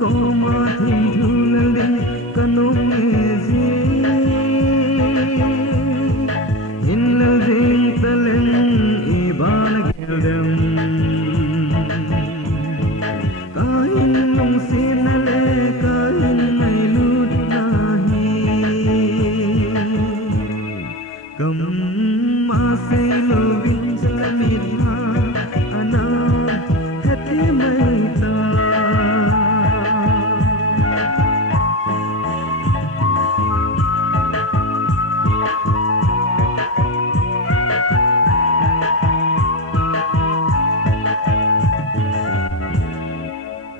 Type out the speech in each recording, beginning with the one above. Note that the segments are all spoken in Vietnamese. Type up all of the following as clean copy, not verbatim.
có mà thêm thương lên kanong ezi in la ding talen ibana geldem kain nung sinale kain mai lut nahi kam ma se lo vin salamit ha ana hati mai ta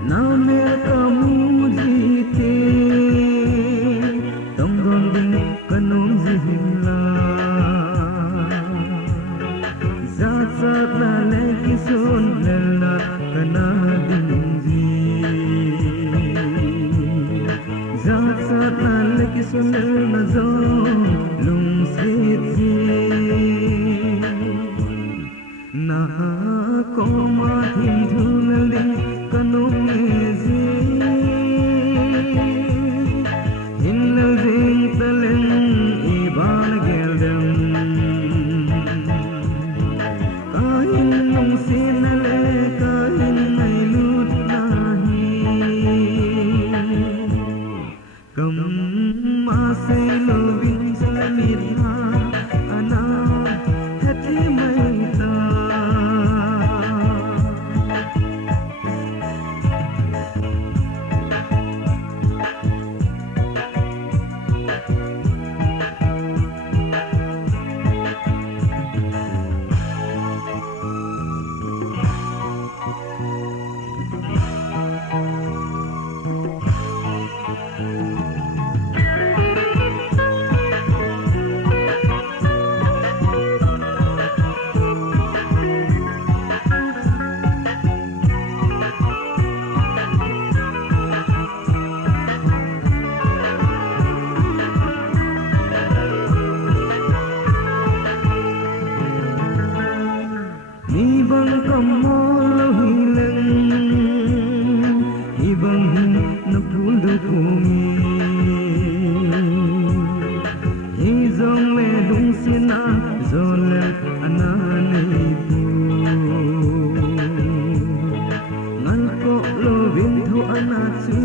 na mer kamu jite tongron ding kanom zihla zat zat na leki sun lella kana ding ji zat zat na leki sun lella zo lung sit ji na ko ma thim thung li kanong ezi in la ding talen iban geldem kain nung sinale kain mai lut nahi kam ma se lo vin salamit ha ana hati mai ta ibang kamol hilang ibang napundo kumi izong le dung sina zole anani pu ngal ko lo vin thu anatsu